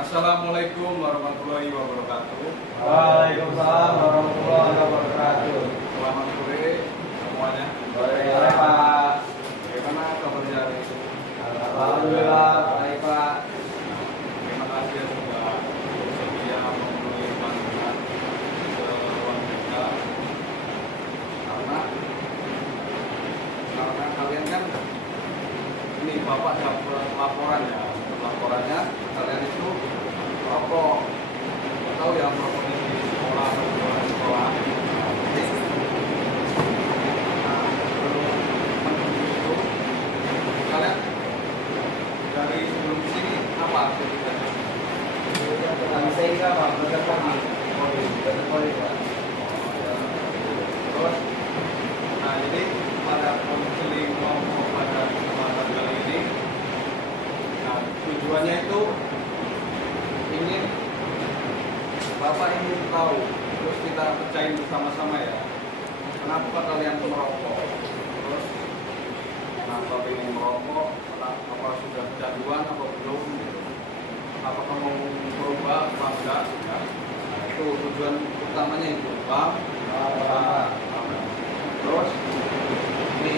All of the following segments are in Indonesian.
Assalamualaikum warahmatullahi wabarakatuh. Waalaikumsalam warahmatullahi wabarakatuh. Selamat sore semuanya. Sore Pak. Bagaimana kabarnya hari ini? Alhamdulillah baik Pak. Terima kasih ya sudah bersedia memenuhi panggilan ke ruang kita. Karena kalian kan ini Bapak dapat laporan ya. Laporannya kalian itu merokok. Tahu ya merokok di sekolah atau di luar sekolah. Nah, sebelum menuju itu kalian dari sebelum sini apa aktivitasnya? Kami sehingga Pak berdepan berdepan Pak. Terus, nah jadi pada konseling kelompok pada kesempatan kali ini, nah tujuannya itu ingin Bapak ingin tahu, terus kita pecahin bersama-sama ya, kenapa kalian merokok, terus kenapa ingin merokok, apa sudah kecanduan apa belum, gitu. Apakah mau berubah apa enggak, ya. Nah, itu tujuan utamanya itu, Bang. Terus ini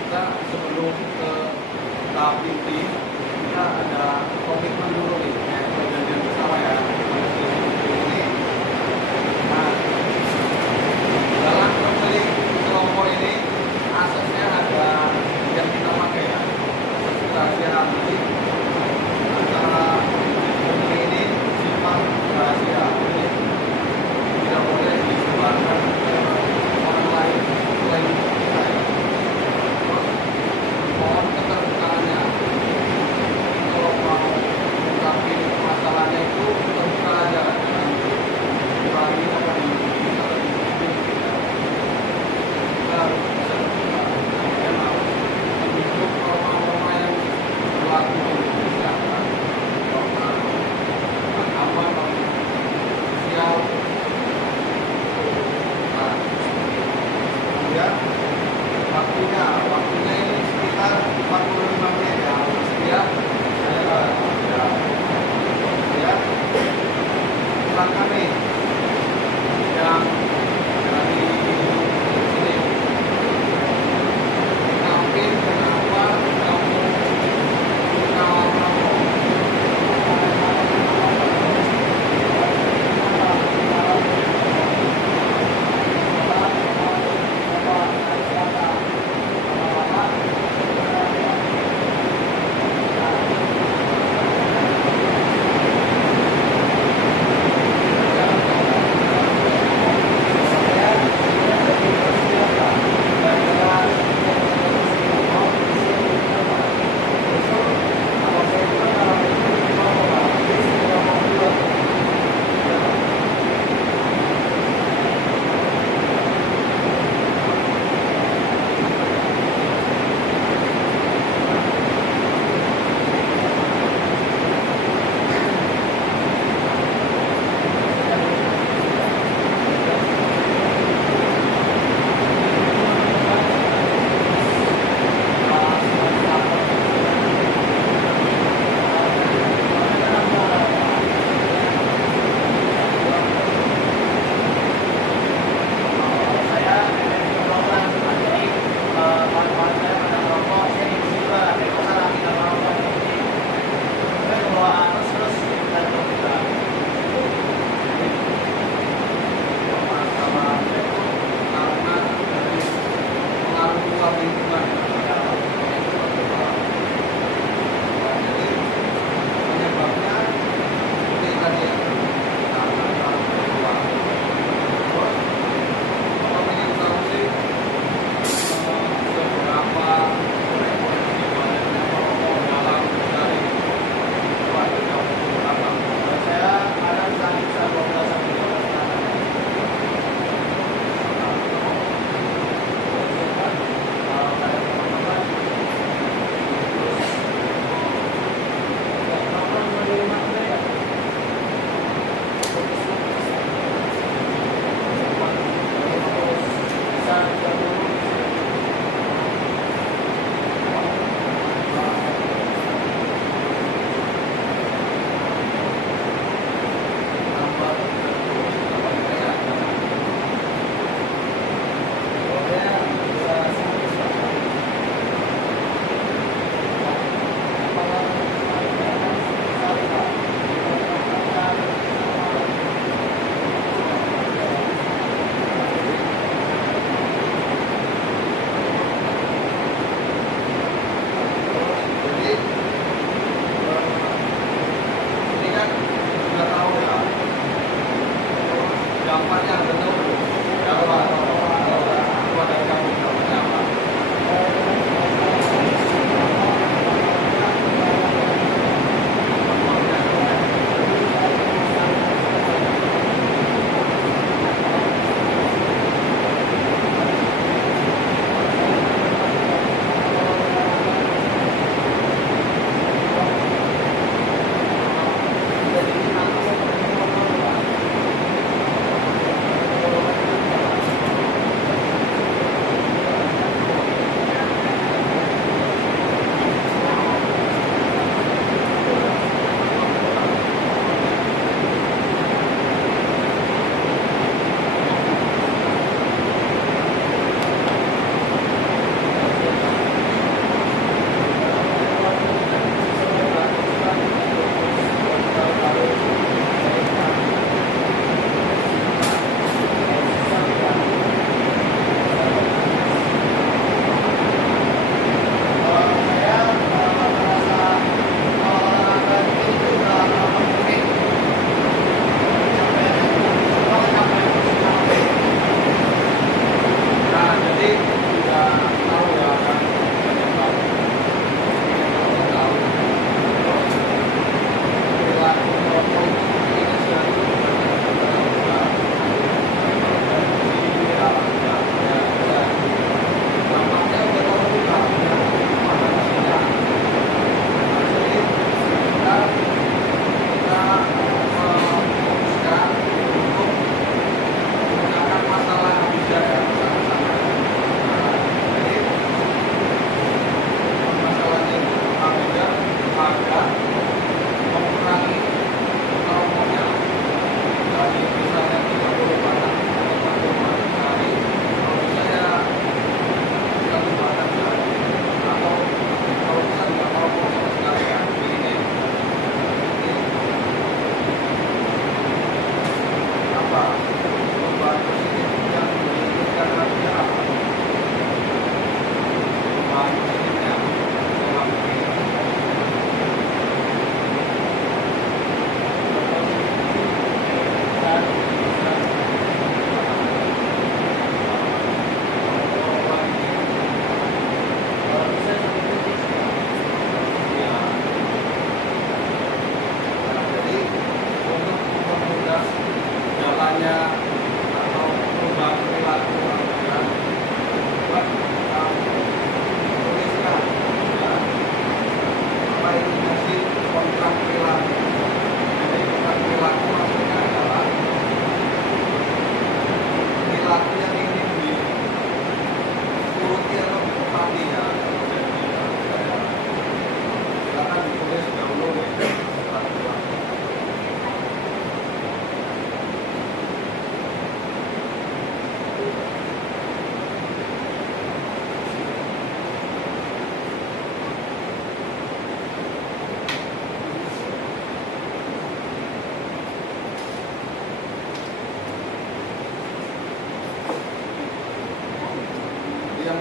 kita sebelum ke tahap inti kita ada komitmen dulu nih, perjanjian bersama ya. Ini, nah dalam konseling kelompok ini asasnya ada yang kita pakai ya, asas rahasia jadi antara ini simpan rahasia, jadi tidak boleh disebarkan ke orang lain selain kita ya. Terus mohon keterbukaannya kalau mau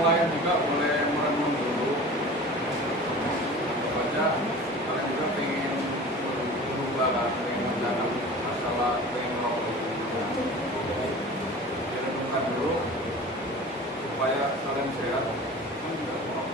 lain juga boleh merenung dulu. Baca kalian juga pengen berubah kan, pengen menjaga masalah, pengen merokok. Direnungkan dulu supaya kalian sehat. Tidak merokok.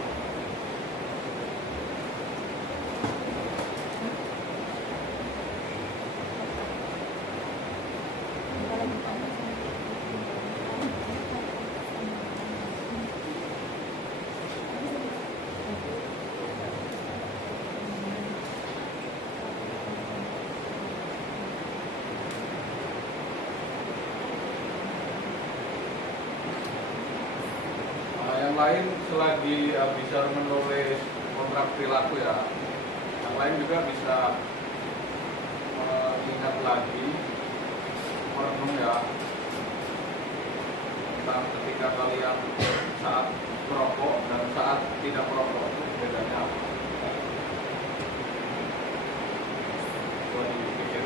Yang lain selagi bisa menulis kontrak perilaku ya, yang lain juga bisa ingat lagi, merenung ya, tentang ketika kalian saat merokok dan saat tidak merokok itu bedanya apa. Coba dipikir.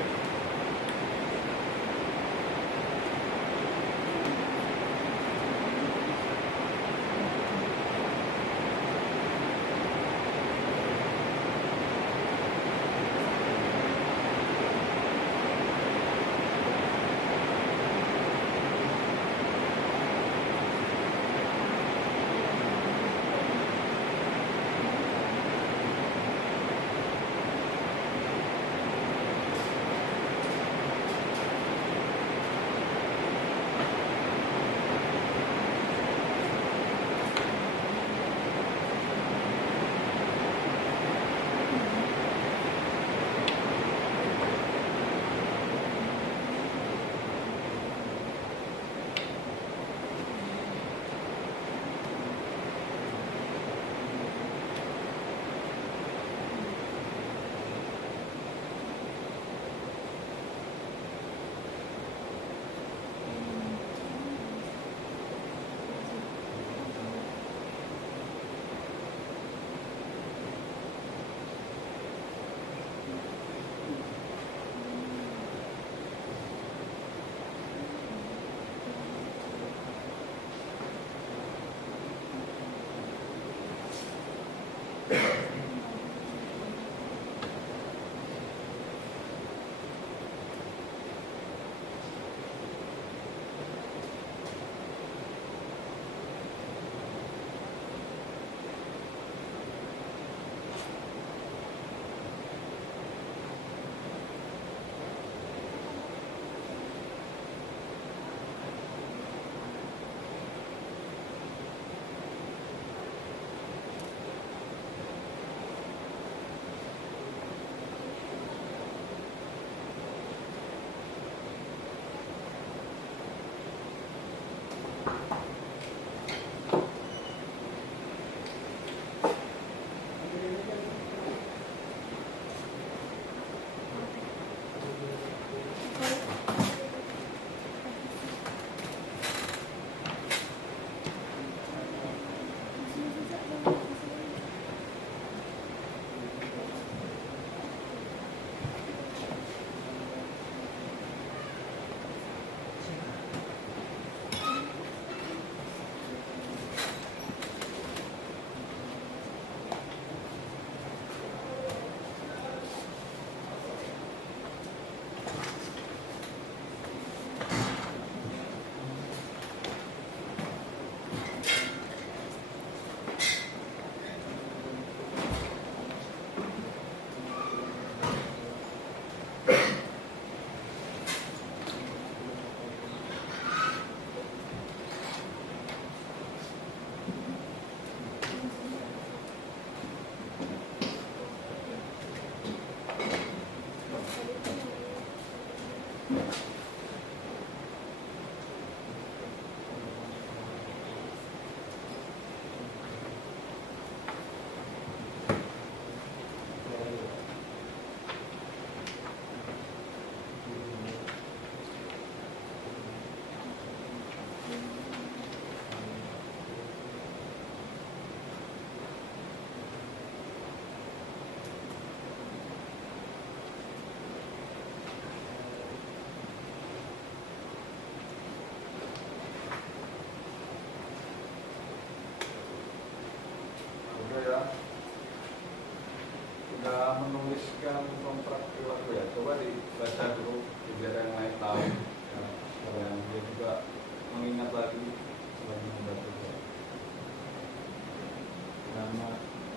baca dulu biar yang lain tahu ya, supaya dia juga mengingat lagi sebelum membaca juga.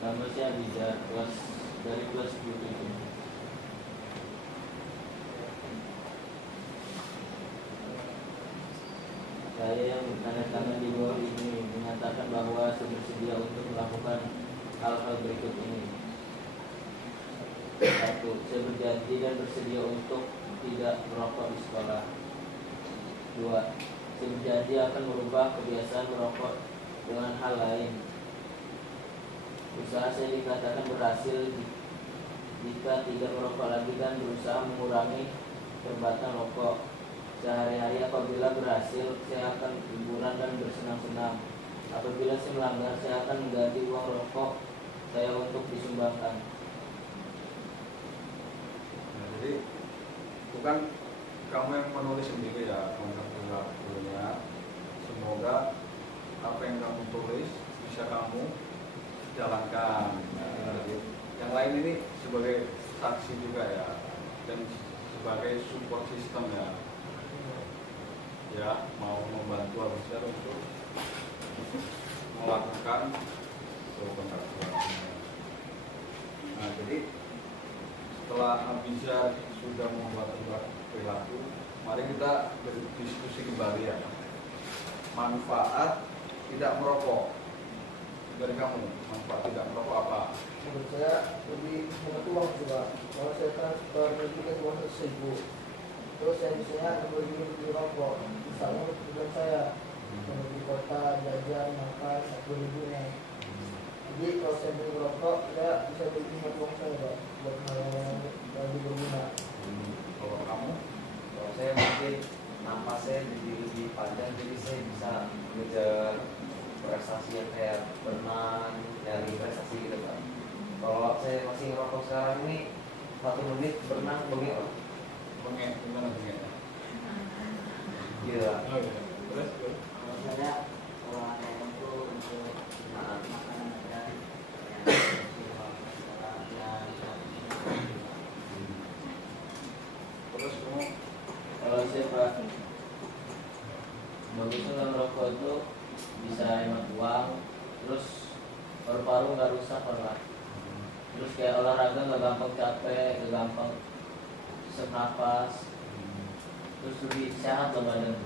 Nama saya bisa dari kelas 10 itu. Saya yang bertanda tangan di bawah ini menyatakan bahwa saya bersedia untuk melakukan hal-hal berikut ini. 1. Saya berjanji dan bersedia untuk tidak merokok di sekolah. 2. Saya berjanji akan merubah kebiasaan merokok dengan hal lain. Usaha saya dikatakan berhasil jika tidak merokok lagi dan berusaha mengurangi perbuatan rokok. Sehari-hari apabila berhasil, saya akan liburan dan bersenang-senang. Apabila saya melanggar, saya akan mengganti uang rokok saya untuk disumbangkan. Nah, jadi bukan kamu yang menulis sendiri ya kontrak perilakunya. Semoga apa yang kamu tulis bisa kamu jalankan. Nah, jadi yang lain ini sebagai saksi juga ya, dan sebagai support system ya mau membantu Abizar untuk melakukan kontrak perilakunya. Nah, jadi setelah Abizar sudah membuat kontrak perilaku, mari kita berdiskusi kembali ya. Manfaat tidak merokok dari kamu, manfaat tidak merokok apa? Menurut saya lebih hemat uang sih Pak. Kalau saya transfer negeri kan uang 100.000, terus saya misalnya 2.000 beli rokok, misalnya untuk tujuan saya di kota jajan makan 10.000 nya. Jadi kalau saya beli rokok, saya bisa beli hemat uang saya Pak, buat hal yang lebih berguna. Kalau kamu? Kalau saya mungkin nafas saya jadi lebih panjang, jadi saya bisa mengejar prestasi yang kayak berenang, nyari prestasi gitu Pak. Kalau saya masih ngerokok sekarang ini 1 menit berenang bengek. Bengek, gimana bengeknya? Gila. Oh iya. Terus? Kalau saya olahraga itu untuk makanan dan Terus kamu? kalau saya Pak, bagusnya kalau merokok itu bisa hemat uang, terus paru-paru nggak rusak Pak. Terus kayak olahraga nggak gampang capek, nggak gampang sesak nafas, terus lebih sehat loh badan.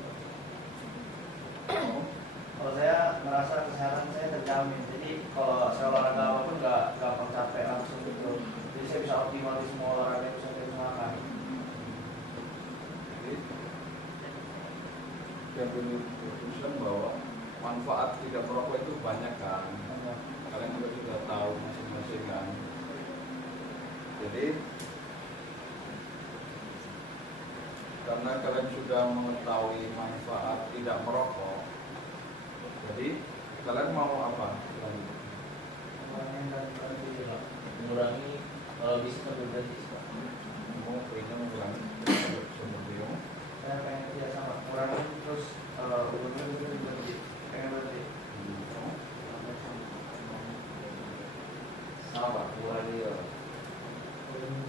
Kalau saya merasa kesehatan saya terjamin, jadi kalau saya olahraga apapun nggak gampang capek langsung gitu. Jadi saya bisa optimal di semua olahraga yang saya makan. Jadi yang putuskan bahwa manfaat tidak merokok itu banyak kan. Kalian juga sudah tahu masing-masing kan. Jadi karena kalian sudah mengetahui manfaat tidak merokok, jadi kalian mau apa? Mengurangi kalau bisa berhenti Pak. Mau pengen mengurangi seperti itu. Saya pengen kerja sama kurangin terus berhenti, pengen berhenti. Sama kurangi ya.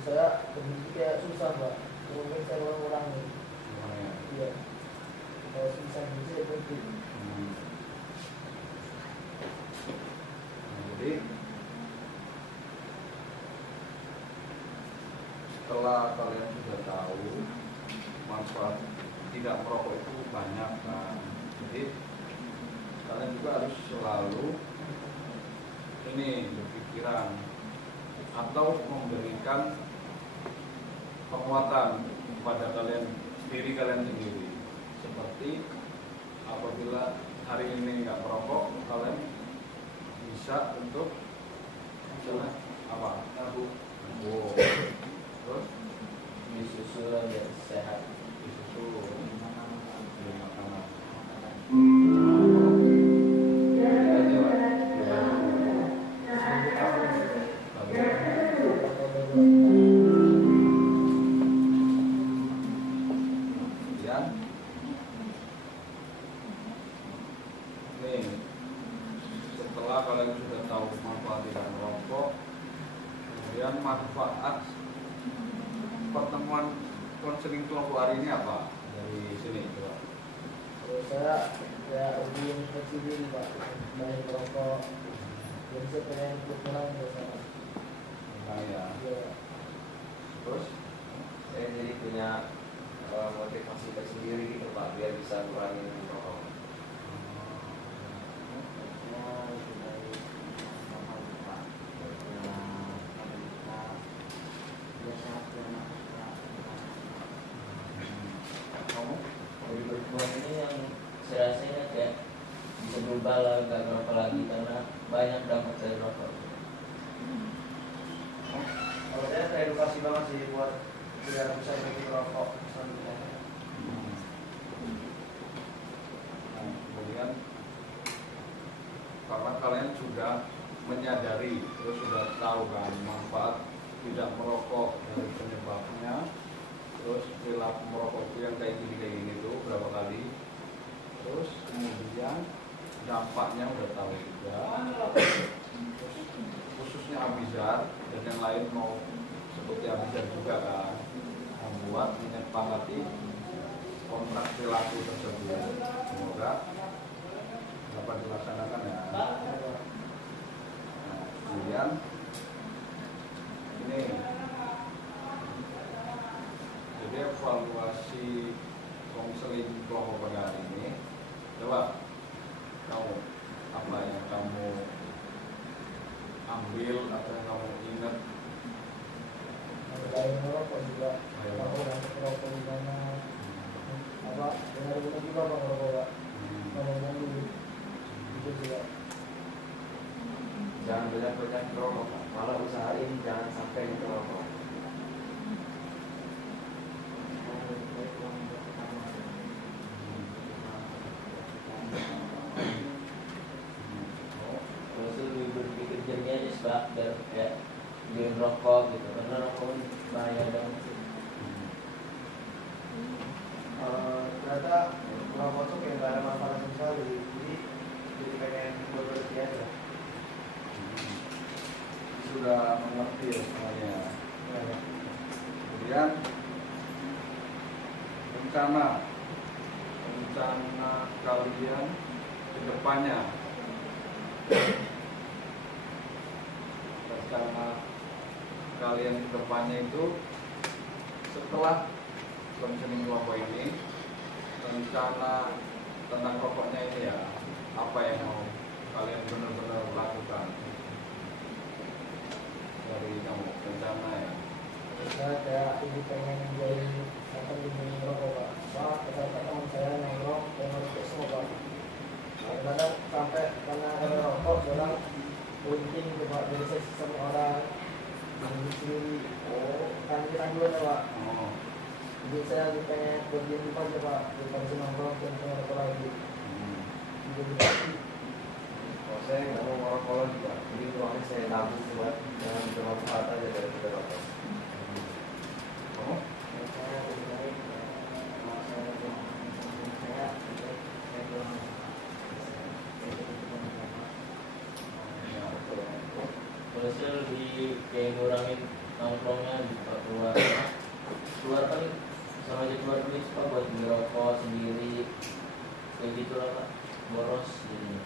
Saya berhenti kayak susah Pak, mungkin saya mau ngurangi. Gimana ya? Iya, kalau bisa saya berhenti. Nah, jadi setelah kalian sudah tahu manfaat tidak merokok itu banyak kan, jadi kalian juga harus selalu ini berpikiran atau memberikan penguatan kepada diri kalian sendiri, seperti apabila hari ini nggak merokok, kalian bisa untuk misalnya apa? Nabung. Terus Beli susu lah biar sehat. di susu, beli makanan. Kemudian nih, setelah kalian sudah tahu manfaat tidak merokok, kemudian manfaat pertemuan konseling kelompok hari ini apa dari sini coba? Kalau saya ya lebih introspeksi diri Pak, dari merokok. Jadi saya pengen berkurang ke sana. Nah, ya. Ya. Terus saya jadi punya motivasi tersendiri gitu Pak, biar bisa kurangin rokok. Kamu? Dari berjuang ini yang saya rasanya kayak bisa berubah lah, gak ngerokok lagi karena banyak dampak dari rokok. Kalau saya teredukasi banget sih buat biar bisa berhenti merokok selanjutnya. Nah, kemudian karena kalian sudah menyadari terus sudah tahu kan manfaat tidak merokok dari penyebabnya, terus perilaku merokok itu yang kayak gini tuh berapa kali, terus kemudian dampaknya udah tahu juga, terus khususnya Abizar dan yang lain mau seperti Abizar juga kan membuat menyepakati kontrak perilaku tersebut, semoga dapat dilaksanakan ya. Nah, kemudian ini jadi evaluasi konseling kelompok pada hari ini, coba kamu apa yang kamu ambil atau yang kamu ingat Dari merokok juga, kalau orang merokok di mana apa benar-benar juga bang merokok Pak. Ngomongnya dulu itu juga. Jangan banyak-banyak rokok Pak, malah usahain jangan sampai ngerokok. Terus lebih berpikir jernih aja sih Pak, biar kayak jauhin rokok gitu, karena rokok ini bahaya banget sih. Ternyata merokok tuh kayak gak ada manfaat sama sekali, jadi pengen berhenti aja. sudah mengerti ya semuanya. Kemudian rencana kalian ke depannya. Rencana kalian ke depannya itu setelah konseling kelompok ini, rencana tentang rokoknya ini ya, apa yang mau kalian benar-benar lakukan dari kamu rencana ya? Saya kayak ini pengen jadi akan di rokok Pak. Pak, kata teman saya nongkrong pengen rokok semua Pak. Kadang sampai karena ada rokok, orang berhenti gitu Pak. Jadi saya sama orang berhenti sendiri. Kan dulu ya Pak. Oh. Jadi saya lagi pengen berhenti aja Pak. Daripada nongkrong pengen rokok lagi. Jadi Kalau saya nggak mau ngerokok juga, jadi uangnya saya tabung buat jangan bermanfaat aja dari kita rokok. Oh. saya lebih baik kalau saya belum Ya, betul. Kalau saya lebih kayak ngurangin nongkrongnya gitu, keluar kan sama aja keluar duit Pak buat beli rokok sendiri kayak gitu lah Pak, boros jadinya.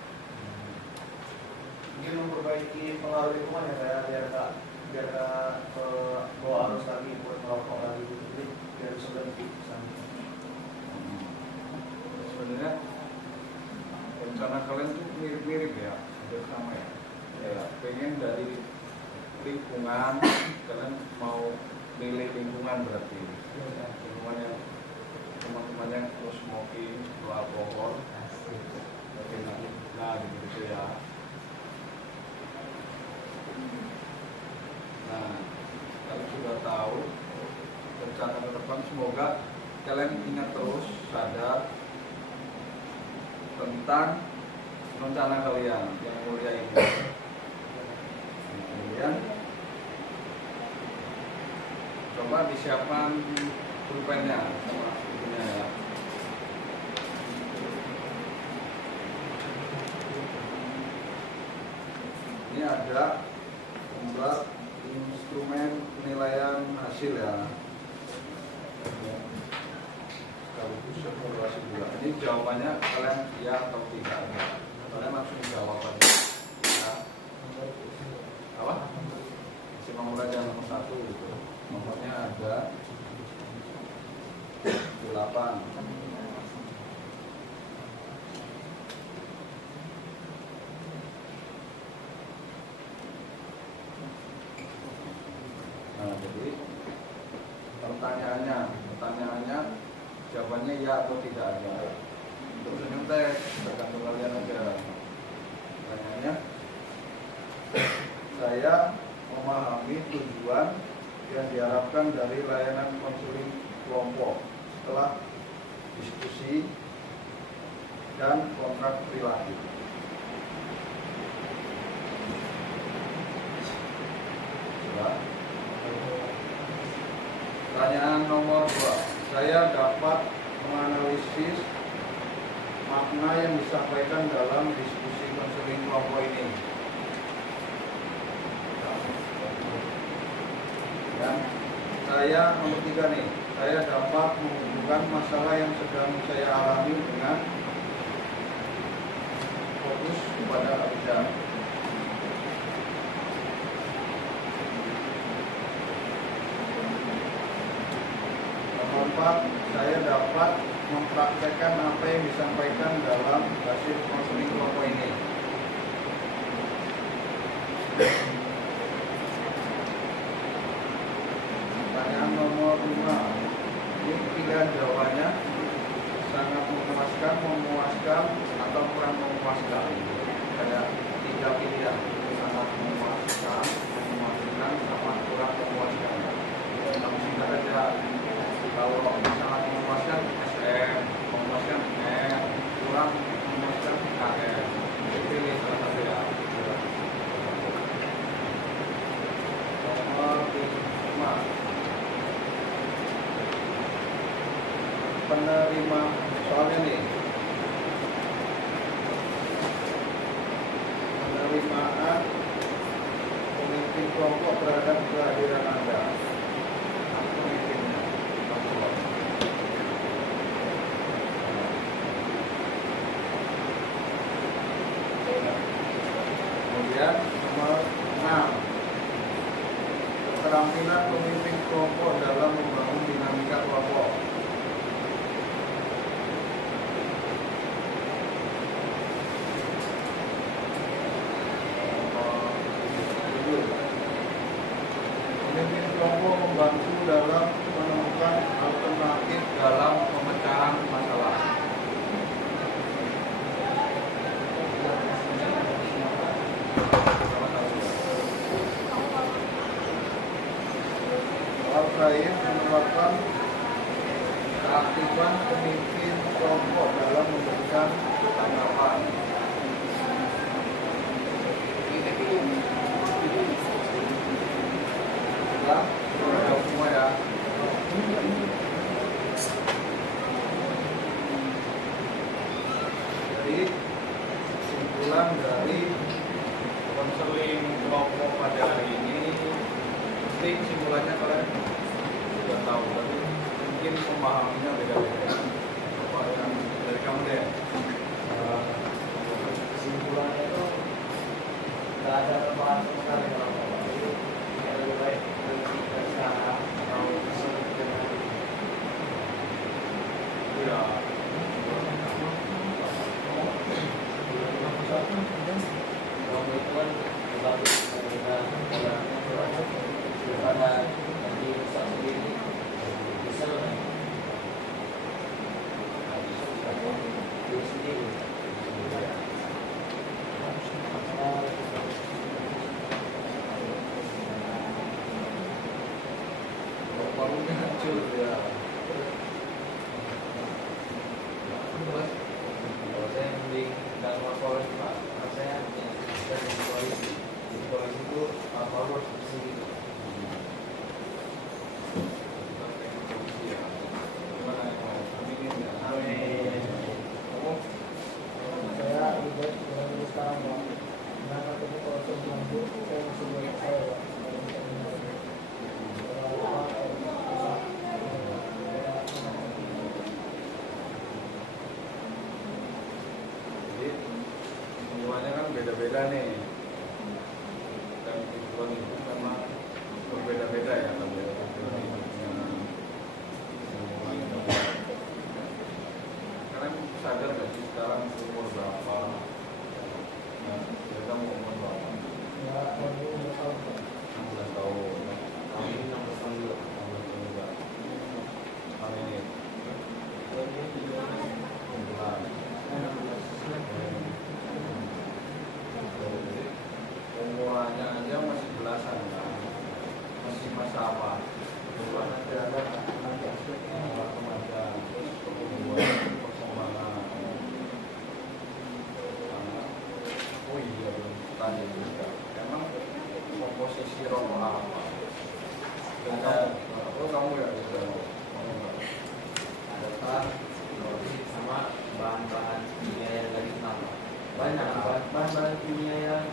mungkin memperbaiki pengaruh lingkungan ya saya biar nggak bawa arus lagi buat merokok lagi gitu jadi biar bisa berhenti Sebenarnya rencana kalian tuh mirip-mirip ya, hampir sama ya. Ya, pengen dari lingkungan, kalian mau milih lingkungan berarti lingkungan yang teman-temannya terus smoking, jual alkohol, nah gitu ya. Nah, kalian sudah tahu rencana ke depan, semoga kalian ingat terus, sadar tentang rencana kalian yang mulia ini. Kemudian coba disiapkan pulpennya, ya. Ini ada gambar instrumen penilaian hasil ya. ini jawabannya kalian ya atau tidak aja. Kalian langsung jawab aja. Ya. Apa? Si nomor aja nomor 1 gitu. Nomornya ada 8. Nah, jadi pertanyaannya jawabannya ya atau tidak aja. Untuk senyum teks tergantung kalian aja. Pertanyaannya, saya memahami tujuan yang diharapkan dari layanan konseling kelompok setelah diskusi dan kontrak perilaku. Pertanyaan nomor 2, saya dapat menganalisis makna yang disampaikan dalam diskusi konseling kelompok ini. Dan saya nomor 3 nih, saya dapat menghubungkan masalah yang sedang saya alami dengan fokus kepada Abida. Nomor 4, saya dapat mempraktekkan apa yang disampaikan dalam hasil konseling kelompok ini. Pertanyaan nomor 5, ini pilihan jawabannya sangat memuaskan, memuaskan, atau kurang memuaskan. Ada 3 pilihan, sangat memuaskan, memuaskan, sama kurang memuaskan. Langsung singkat aja. Kalau sangat memuaskan SM, memuaskan M, kurang memuaskan KM. Pilih salah satu ya. Nomor 5, penerima soalnya nih, penerimaan pemimpin kelompok terhadap kehadiran Anda. Pemimpinnya. Kemudian nomor 6, keterampilan pemimpin kelompok dalam membangun dinamika kelompok. Pemimpin kelompok membantu dalam menemukan alternatif dalam pemecahan masalah. Hal terakhir, menerapkan keaktifan pemimpin kelompok dalam memberikan tanggapan. Ya, sudah semua ya. Jadi kesimpulan dari konseling kelompok pada hari ini, mesti kesimpulannya kalian sudah tahu, tapi mungkin pemahamannya beda-beda. Apa yang dari kamu deh? Kesimpulannya itu nggak ada perubahan sama sekali kalau itu lebih baik dari sekarang atau dengan Ya. komitmen bagus kita daripada nanti rusak sendiri bisa diri sendiri. beda nih. Dan tujuan itu memang berbeda-beda ya kalau tujuan hidupnya semuanya. Kalian sadar nggak sih sekarang umur berapa? Nah, kita mau umur berapa? Ya, ini udah tahu. 16 tahun. Tahun ini 16 tahun dulu. 16 tahun juga. Tahun ini. Jadi umurannya aja masih belasan kan? Masih masa apa? Remaja, terus pertumbuhan, perkembangan. Oh iya, belum tanya juga. Emang komposisi rokok apa? Oh kamu ya bisa. Ada tar, klorid, sama bahan-bahan kimia yang gak dikenal. Banyak bahan-bahan kimia yang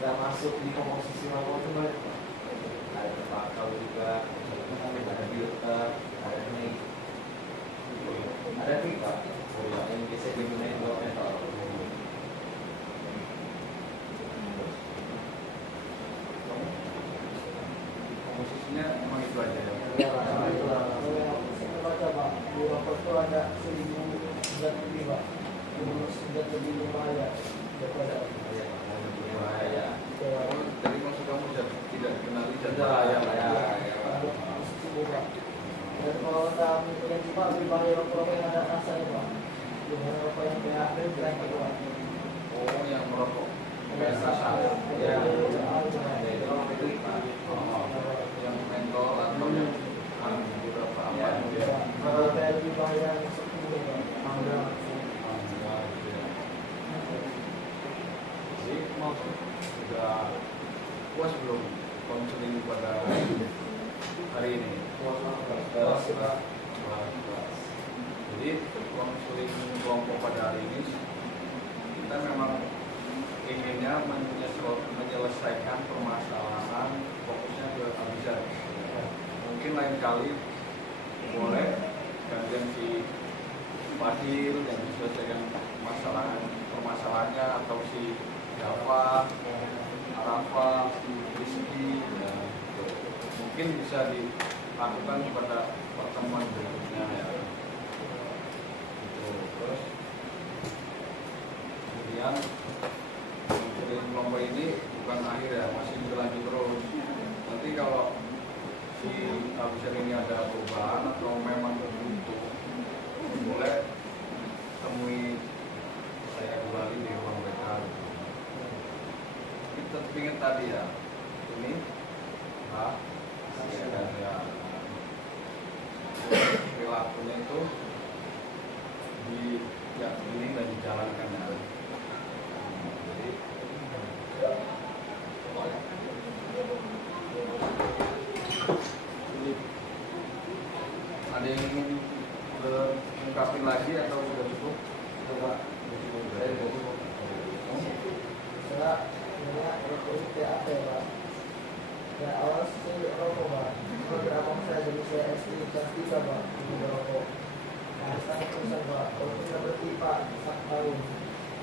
nggak masuk di komposisi rokok itu banyak. Ada tembakau juga, ada filter, ada nik, ada pika yang bisa digunakan buat metal. Komposisinya emang itu aja ya. Ya, saya baca Pak, di rokok itu ada 1000 zat lebih Pak. 1000 zat lebih berbahaya daripada Bahaya. Oh, jadi maksud kamu tidak dikenali zat Tidak, bahaya ya, lah ya. ya. Pak. Dan kalau kita mengikuti Pak, lebih bahaya rokok yang ada rasanya Pak. Dengan rokok yang kayak brand gitu Pak. Oh, yang merokok Ada rasa. Ya. Ya. Oh, yang mentol atau yang beberapa apa Ya. gitu ya. Kalau kayak lebih bahaya yang 10 Pak. Mangga. Jadi sudah puas belum konseling pada hari ini? Puas. Jadi konseling kelompok pada hari ini kita memang inginnya menyelesaikan permasalahan fokusnya ke abizar. Mungkin lain kali boleh gantian si Fadil yang diselesaikan permasalahannya atau si Java, Arafah, Rizky, ya, gitu. Mungkin bisa dilakukan pada pertemuan berikutnya ya. Gitu. Terus kemudian konseling kelompok ini bukan akhir ya, masih berlanjut terus. Nanti kalau si abizar ini ada perubahan atau memang terbentuk, boleh temui saya kembali di ruang BK. Kita ingat tadi ya, ini ya, perilakunya itu diyakini dan dijalankan ya. Jadi ada yang ingin mengungkapin lagi atau sudah cukup? Coba. Saya sudah cukup. Saya sebenarnya rokok itu kayak apa ya Pak? Ya awal saya rokok Pak. Kalau berapa saya jadi saya SD kelas 3 Pak, itu rokok. Nah sekarang terusan Pak, kalau kita berarti Pak 1 tahun.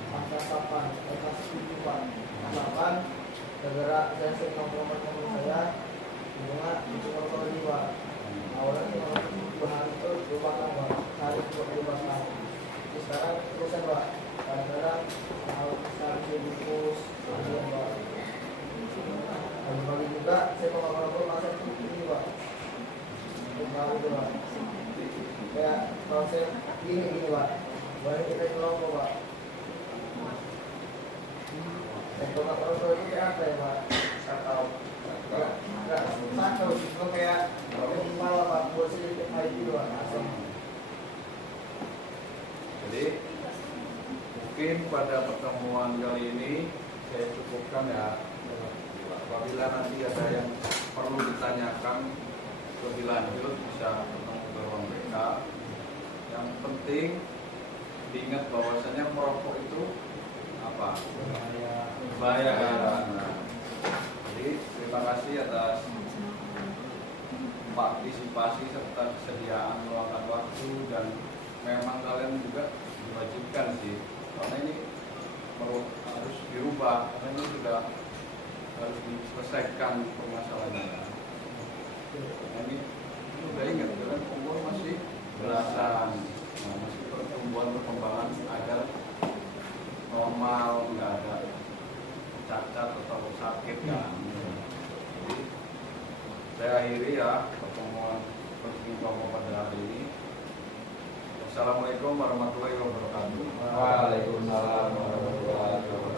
Masa 8, kelas 7 Pak. 8, gara-gara saya sering nongkrong teman saya, bunga itu rokok lagi Pak. Awalnya saya nongkrong 2 hari itu lupakan Pak, hari itu lupakan. Terus sekarang terusan Pak, kadang-kadang harus dibungkus, ada Pak. Pagi juga saya mau nongkrong masa itu ini Pak. Tahu itu Pak. Kayak kalau saya gini Pak, boleh kita nongkrong Pak. Kalau nongkrong itu kayak apa ya Pak? Nggak tahu. Nggak tahu. Itu kayak kepala Pak, buat sedikit air gitu Pak. Asam. Jadi mungkin pada pertemuan kali ini saya cukupkan ya. Apabila nanti ada yang perlu ditanyakan lebih lanjut bisa ketemu ke ruang BK. Yang penting diingat bahwasanya merokok itu apa? Bahaya. Nah, jadi terima kasih atas partisipasi serta kesediaan meluangkan waktu, dan memang kalian juga diwajibkan sih, karena ini menurut harus dirubah karena ini sudah harus diselesaikan permasalahannya. Nah, ini sudah ingat kan umur masih belasan, nah, masih perkembangan agar normal, nggak ada cacat atau sakit kan. Jadi saya akhiri ya pertemuan penting pada hari ini. Assalamualaikum warahmatullahi wabarakatuh. Waalaikumsalam warahmatullahi wabarakatuh.